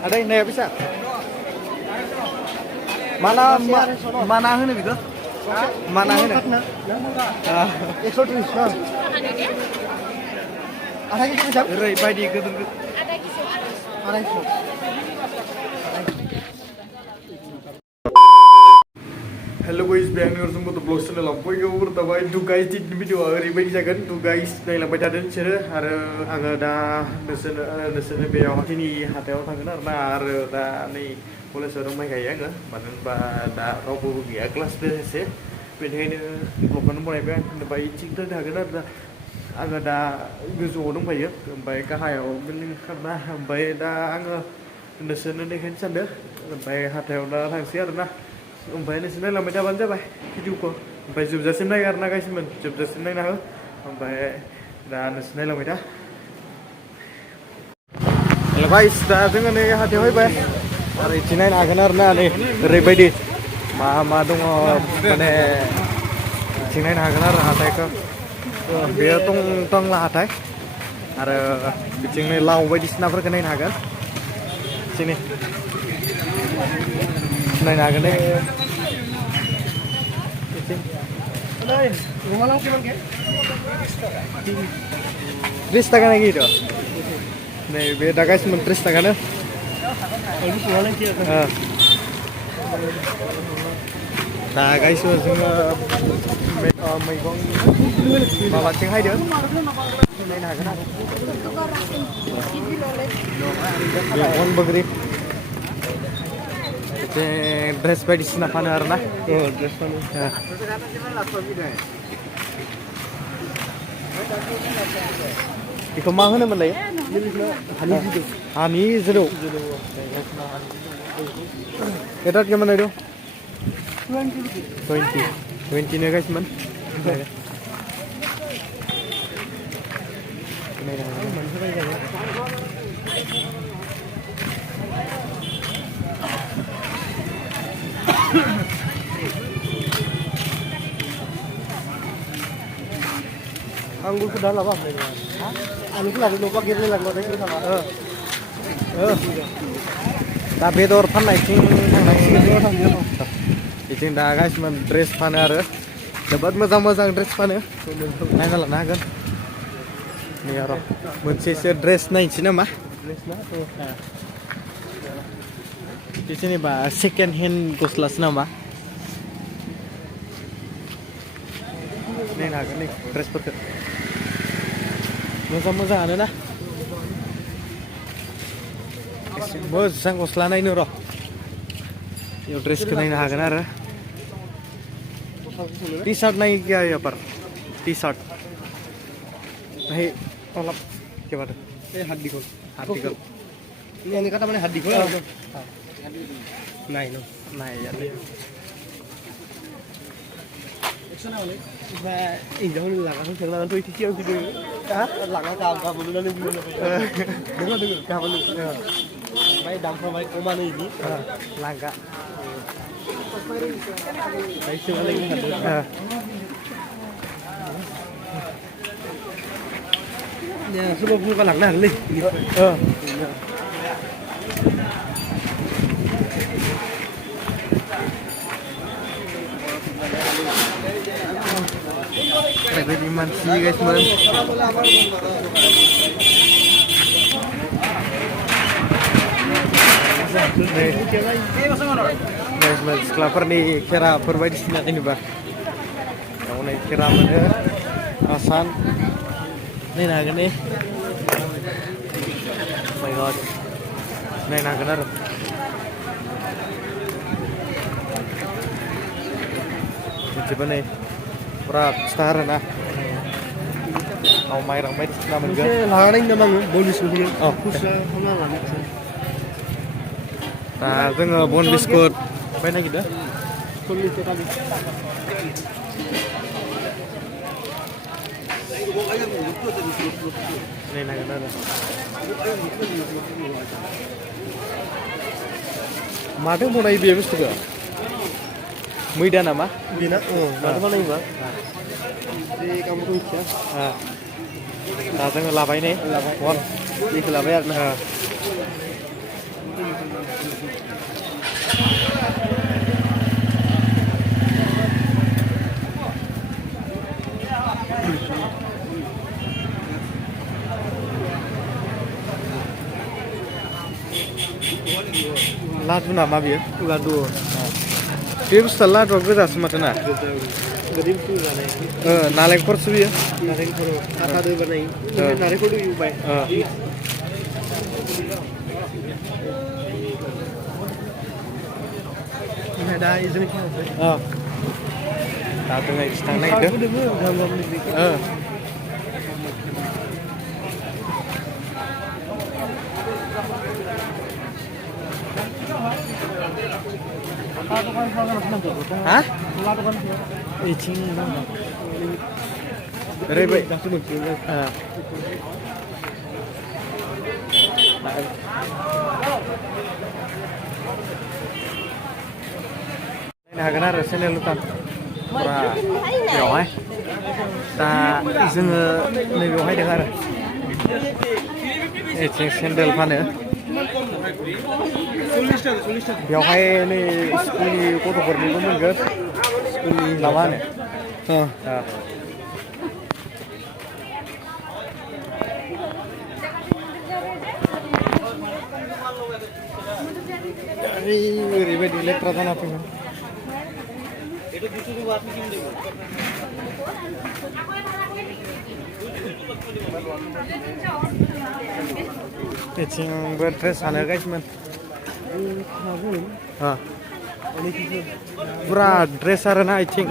Ada yang naik bisa? Mana hono begitu? Mana hono? 130 nah. Ada yang bisa? Oरैबायदि गिदिर ada yang Hello guys, Bangalore semua tuh vlog channel apa yang gue bertabai tuh guys di video oरैबायदि जागोन tuh guys नायलांबाय थादों बिसोरो आरो आङो दा नोंसोरनो बेयाव दिनै हाथायाव थांगोन आरोना आरो दा नै कलेजाव दं माइ गायो आङो मानो होनबा दा रावबो गैया क्लासबो एसे बेनिखायनो ब्लगखौनो बनायबाय आं होनबा इथिं थागोन आरो दा आङो दा गोजौआव दंफायो ओमफ्राय गाहायाव बिल्डिं खारना ओमफ्राय दा आङो नोंसोरनो देखायनो सानदों ओमफ्राय हाथायाव दा थांसै आरोना ओमफ्राय नोंसोर नायलांबाय थाबानो जाबाय भिडिअखौ ओमफ्राय जोबजासिम नाय आरोना गाइसमोन जोबजासिम नायना हो ओमफ्राय दा नोंसोर नायलांबाय था हेल' गाइस दा जोङो नै हाथायाव फैबाय आरो इथिं नायनो हागोन आरोना नै ओरैबायदि मा दङ माने इथिं नायनो हागोन आरो हाथायखौ बेयो टंला हाथाय आरो बिथिं नै लाव बायदिसिनाफोरखौ नायनो हागोन सिनि नायनो हागोन दे त्रिस थाखा नाखि itu नै बे दा गाइसमोन 30 थाखानो दा गाइसमोन जोङो मैगं माबाथिं हायदों नायनो हागोन आरो मैगं बोग्रि ड्रेस बायदिसिना फानो आरोना ड्रेस फानो बेखौ मा होनोमोनलाय हानि जोलौ एटात केमान नायदों 20 नो गाइसमोन आंगुरखौ दा लाबा आंगुरखौ लाबो न'बा गेरले लांबाथाय थाङा दा बेदर फाननायथिं थांनांसिगोन बिथिं दा गाइसमोन ड्रेस फानो आरो जोबोद मोजां ड्रेस फानो नायना लानो हागोन नै आरो मोनसेसो ड्रेस नायनोसै नामा जेनेबा सेकेन्ड हेन्ड गस्लासो नामा नायनो हागोन नै ड्रेसफोरखौ मोजाङानो ना एसे मोजां गस्ला नायनो र' बेयाव ड्रेसखौ नायनो हागोन आरो टी शर्ट नहीं क्या यहाँ पर टी शर्ट नहीं मतलब क्या बात है हाथ दिखो ini kata mana hadir kau naik ya và in đâu là không thường là tôi thì chiêu thì được là cả một lần đúng rồi cả một lần máy đâm không máy có mà này gì là cả đấy chưa lên hình nha số bao có lặng này lên Ada dimensi guys man. Guys man, sklaper nih kira perbaiki sinat ini bah. Kamu nih kira mana? Asan. Nih naga nih. Oh my god. Nih naga nar. Coba nih. Berat star na. Mau main ramai di mana enggak? Lahaning namang bonus dulu. Oh, kusa mana lah. Nah, itu ngebon biskut. Apa ini kita? Kulit tadi. Ini nak ada. Madu mulai biasa juga. Muida nama? Bina. Oh, madu mana ini bang? Di kampung Indonesia. Nah, tengok lava ini. Lava. Ini lava ya. लादु नामा बियो लादु बे बुस्थुआ लादुआ गोजासो माथो ना गोदैसो जानाय नालेंखरसो बियो नारेंखल आटादो बानाय नारेंखल होबाय दा जों दा जोङो खिथानो नागिरदों Hah? Icing dong. Rebe. Ini hagan आरो channel lutan. Pura बेवहाय दा जोङो नैबेवहाय दं आरो एथिं सेन्देल फानो बेवहाय नै स्कुलनि गथ'फोरनिबो मोनगोन स्कुलनि माबा होनो ओरैबायदि लेथ्रा जाना फैगोन बेथिंबो ड्रेसानो गाइसमोन पुरा ड्रेस आरो ना आथिं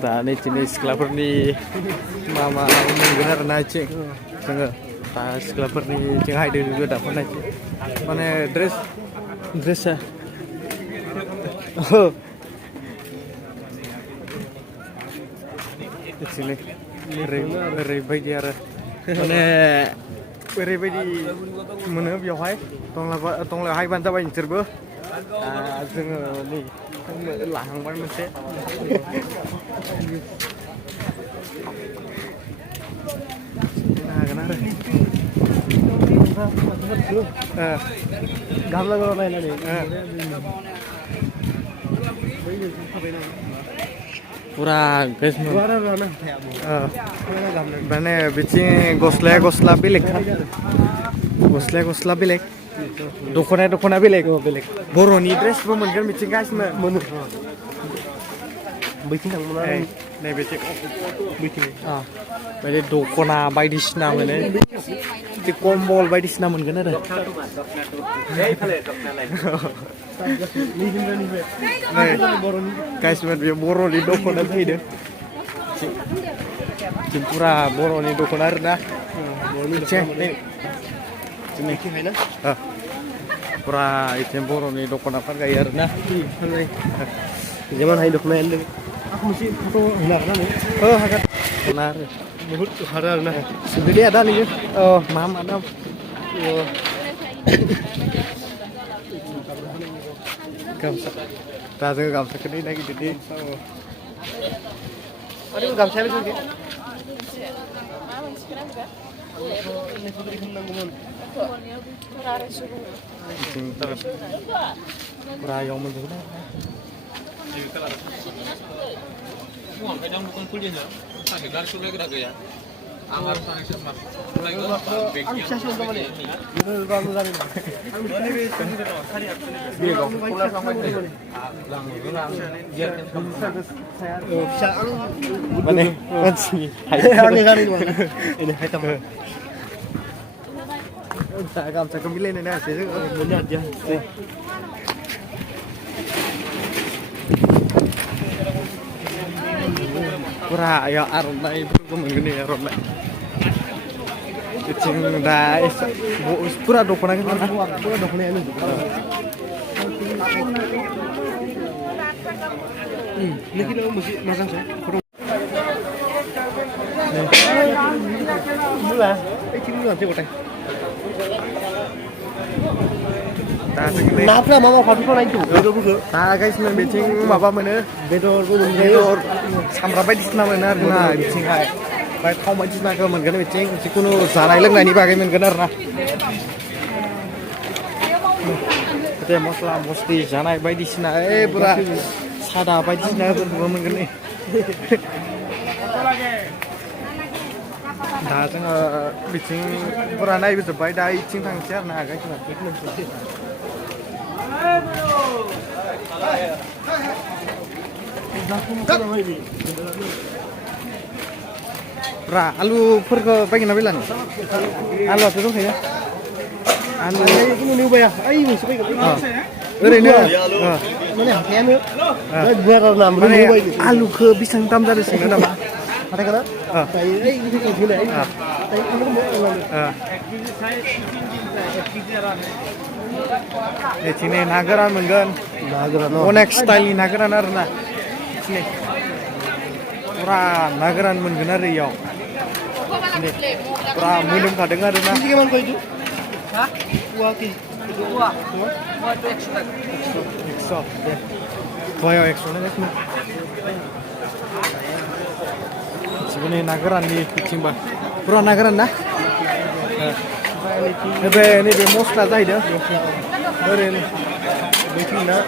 दा नैथिंनि सिख्लाफोरनि मा मोनगोन आरो ना आथिं जोङो दा सिख्लाफोरनि आथिं हायदो गोदाफोर नायथिं माने ड्रेसा ओरैबायदि आरो माने ओरैबायदि मोनो बेवहाय टंलायाव हायबानो जाबाय नोंसोरबो जोङो नै लाहांबाय मोनसे हागोन आरो गामला नायनानै पुरा माने बिथिं गस्ला बेलेग गस्ला बेलेग दख'ना बेलेग बर'नि ड्रेसबो मोनगोन बिथिं गासिबो मोनो बैथिं थांब्ला नैबेथिं बायदि दख'ना बायदिसिना मोनो बिदि कम्बल बायदिसिना मोनगोन आरो गासिबो बे बर'नि दख'ना फैदों जों पुरा बर'नि दख'ना आरोना पुरा इथिं बर'नि दख'नाफोर गायो आरोना जेमान हाय दख'नायानो aku mesti foto hilang kan हागोन benar बहुत हारा आरोना gede ada nih mam ada गामसा दा जोङो गामसाखौ नै नागिरदों दे aduh गामसाया बेसे Rayong menjual. Kadang bukan kuliah ya, saya gar sudah kira ya. Angar sana sama. Lagi Gamsa kembali nih sih, benar aja. Pura ya aroma itu menggini aroma. Cing dah, pura dukun aja kan? pura dukun ini. Ini kita mesti makan sih. Mula, cing mula sih kotai. Nafla mama fabrikau naik tuh. Nah guys, bincang apa mana? Bedor sampai baydisna mono arna bincangहाय बाय थाव बायदिसिनाखौ मोनगोन बिथिं जिखुनु जानाय लोंनायनि बागै मोनगोन आरोना जाहाथे मस्ला मस्लि जानाय बायदिसिना पुरा सादा बायदिसिनाफोरखौबो मोनगोन नै दा जोङो बिथिं पुरा नायबोजोब्बाय दा इथिं थांसै आरो ना गाइसना पुरा आलुफोरखौ बायगोन ना बायलानो आलुआथ' दंखायो आलु नुबाय ओइ मोनसे बायगोन ओरैनो माने हाथायानो गुवार आरो ना माने आलुखौ बेसेबां दाम जादों सोंनो नामा हाथायखाना दायो ओइ होनाय बिथिं ना गोरान मोनगोन ना गोरान अनेक स्टाइलनि ना गोरान आरो ना पुरा ना गोरान मोनगोन आरो इयाव पुरा मोदोमखादों आरो ना Wow, eksternal sebenarnya nagaran nih kucing bah. Pura nagaran dah. Ini be mosla zai dah. Beren. Kucing nak.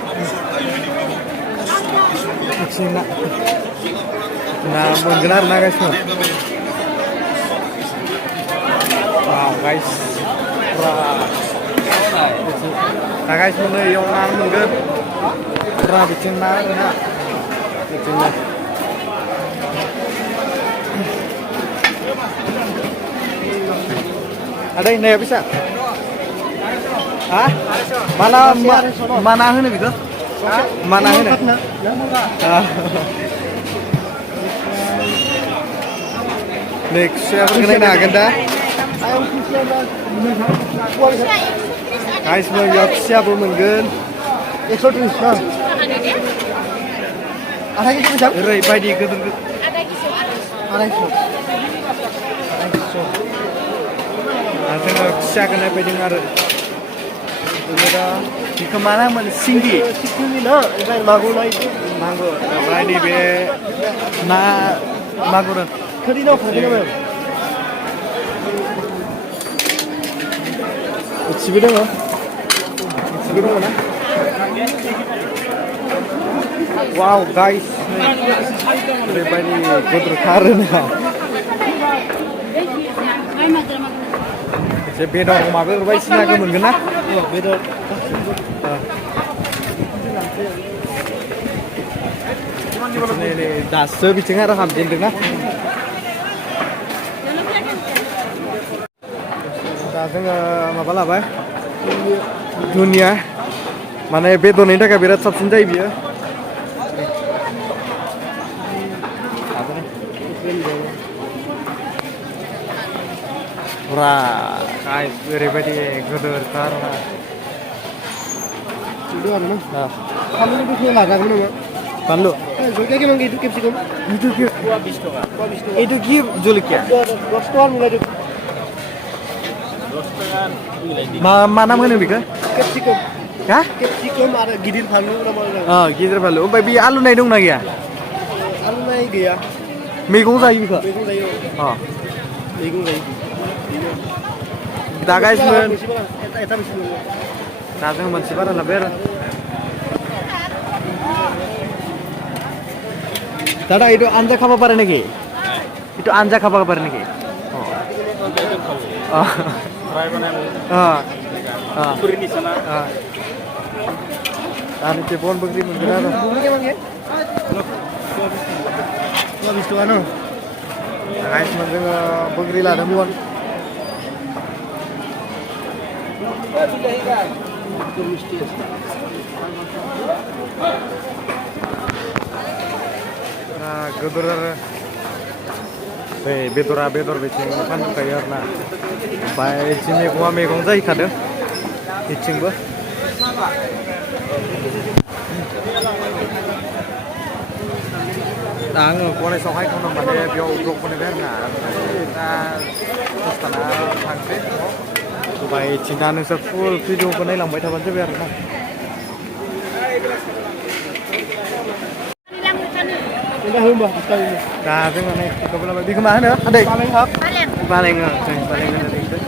Kucing nak. Nah, menggelar naga semua. Wow, guys. Pura. Nah guys, mana yang nang mungkin pernah bikin nang na, bikin nang. Ada ini bisa? Hah? Mana ini begitu? Mana ini? Next, siapa kena nak agenda? Guys, mau siapa mungkin? Ekor terus, nah. Ada yang kita jawab? Rai, bayi di kedua. Ada yang Ada siapa kena bayi dengar? Ada di kemana mana singgi? Singgi na, ini mango na itu. Mango, bayi di be na mango na. Kadi na. Exhibit apa? Exhibit mana? Wow guys, ini kotor karena. Saya beda orang mager, baik sini aku mungkin nak. Beda. Ini dasar bicara ada hamil dengan. Dasar apa lah, bay? Dunia. Mana bedo nih tak biar sabsin jai biar. Wah, guys, everybody kotor karena. Sudah ada na. Kamu itu kau laga kamu na? Panlo. Jual क्या मांगे itu capsicum? Itu ki? 20 টাকা. Itu ki jual kia? 10 টাকা মিলাই দিও. 10 টাকা মিলাই দিই. Mana mana bika? Capsicum. Hah? Capsicum ada gidir palu nama. Gider palu. Baby alu naik dong lagi ya? Alu naik gaya. Megong saya bika. Megong sayo. Megong sayo. Kita guys men. Eta bisa. Datang masih pada lebar. Dada itu anja khapa pare naki? Itu anja khapa pare naki? Fry banana. Puri di sana. Ani cepon begini mungkin ada. Bumbu क्या मांगे? 20 টাকা ना. Guys mungkin begini lah temuan. Gedor bedor bikin kan kayak na baik sini gua megong jai kado icing gua tang gua sok hai kono mana biau brok mana berna kita terus tanah tangke baik Cina nusa full video kono lang baik taban seber na Ini dah mbah sekali ini. Nah, tengok ni. Kau boleh pergi ke mana? Adik. Paling hak. Paling paling ada itu.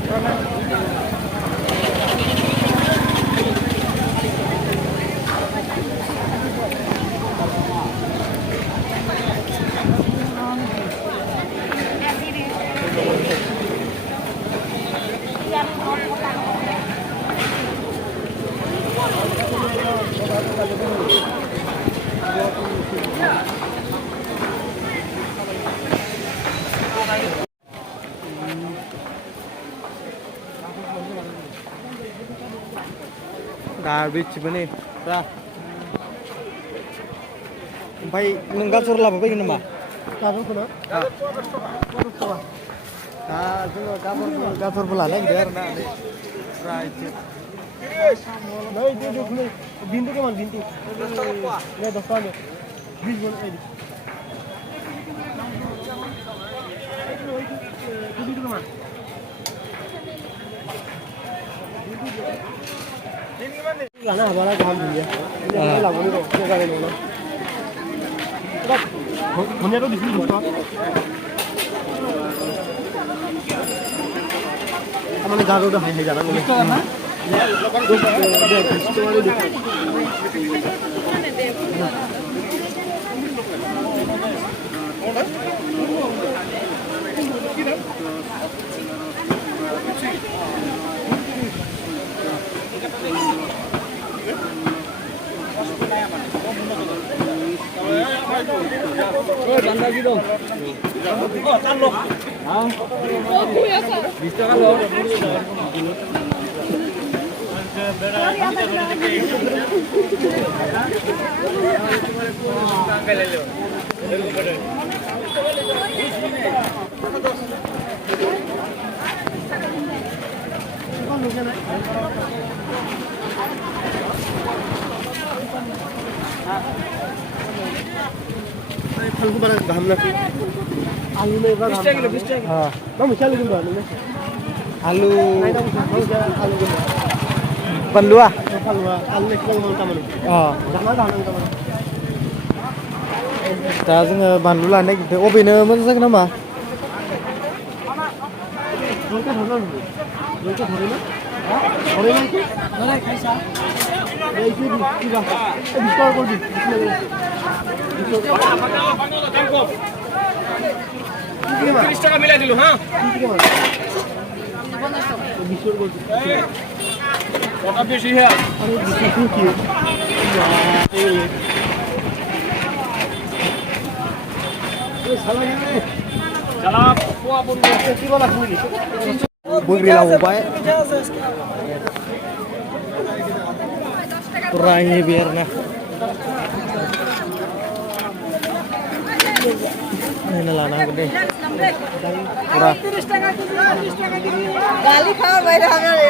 दा बेथिबो नै दा ओमफ्राय नों गाजर लाबोबायगोन नामा गाजरखौना दा जोङो गाजरबो लानो नागिरदों आरो ना फ्राय नै भिन्डी के मान भिन्डी नै 10 টাকা 20 বল এই भिन्डी के मान लाना हमारा काम दिया ये लागोनी रो ये गाड़ी लो धनिया तो दिखी दोस्तों हमने गाजर तो है जाना नहीं ना banda gitu. Oh, talo. Ah. Bisa kan lo? फलको बड़ा घाम लगी आलू में बड़ा घाम हां ना मिसाल लेकिन बाहर में आलू आलू पनलुआ आलू में कितना मानता माने जाना जाना माने दा जोङो बानलु लानो नागिरदों अबेनो मोजां जागोन नामा रोके धरना धरे ना धरे कैसा ये की बा डिस्काउंट कर दी তিরিশ টাকা মিলাই দিল হ্যাঁ কটা বেশি হ্যাঁ Bugri laubay kurangnya biar nah ini lana gede kurang गाली खाओ भाई हमारे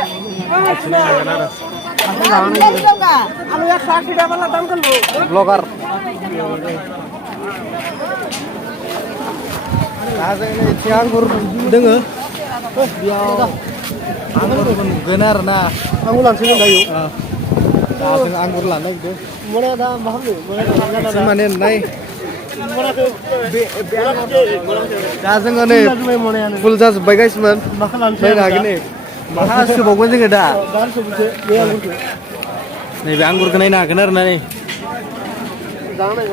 आलू 160 টাকা वाला दाम कर लो ब्लॉगर दा जोंनो एसे आंगुर दोङो बेयाव आंगुरबो नुगोन आरो ना आंगुर लानोसै दायो दा जों आंगुर लानो नागिरदों मोना दा मा खालामनो माने नाय दा जोङो नै फुल जाजोब्बाय गाइसमोन मा खालामनो नायनो हागोन नै माहा सोबावगोन जोङो दा दाल सबसे बे आंगुरखौ नैबे आंगुरखौ नायनो हागोन आरो ना नै जानाय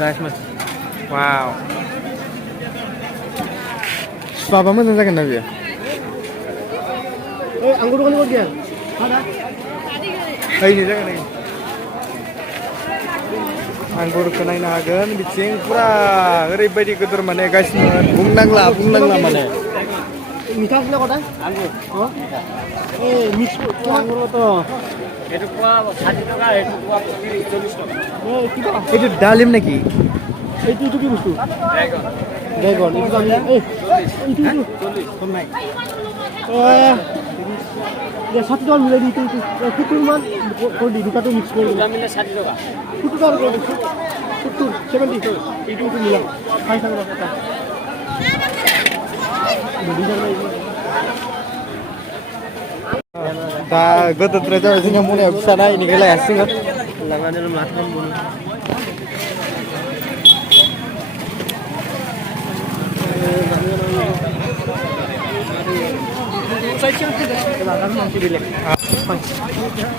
गाइसमोन वाव सुवाबा मोजां जागोन ना बेयो ओइ आंगुर दखान गया हादा फैनो जागोन नै आंगुरखौ नायनो हागोन बिथिं पुरा ओरैबायदि गिदिर माने गाइसमोन बुंनांला माने মিঠা আছিল কথা আঙ্গুর এই মিক্স আঙ্গুর তো এটা পোয়া 60 টাকা এটা পোয়া 40 টাকা এই কি বা এটা ডালিম নাকি এইটু কি বস্তু ড্রাগন এটা আমি এই এইটু 40 কম নাই এ 60 টাকা মিলাই দিতে কুকুর মান কোন দি দুটো মিক্স করে দিলাম মিলে 60 টাকা 70 টাকা করে 70 70 এইটু মিলা 5 টাকা কথা दा गोदोद्राय जाबाय जोंनिया मनायाव फिसाना इनिखाय लायासिगोन लांनानै माथाम बुनो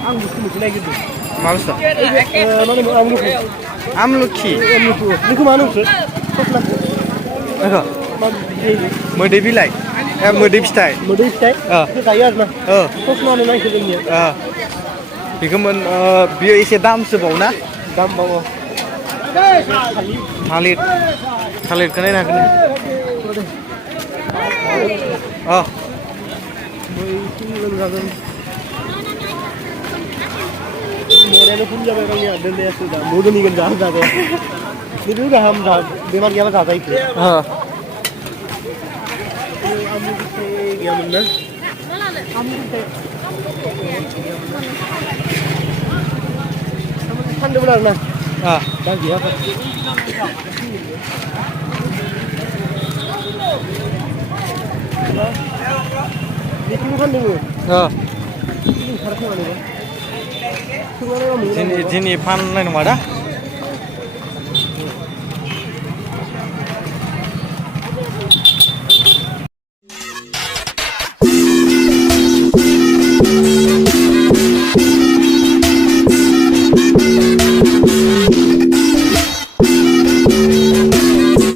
आं बुस्थु मोनसे नागिरदों मा बुस्थु आमलखि बेखौ मा होनो बेखौ मोदै बिलाइ मोदै फिथाइ बेखौ जायो आरो ना ससनानै नायखो जोंनिया बेखौ बियो एसे दामसो बावना दाम बावो थालिरखौ नायनो हागोन मोरानो फुल जाबाय गावनि दोननायासो दा मोदोमनिगोन जादे बिदि गाहाम दा बेमार गैयाबा जाजायो आमु फिथाइ गैयामोन ना आमु फिथाइ फानदोंमोन आरो ना दा गैया बेखौनो फानदोंमोन दिनै फाननाय नङा दा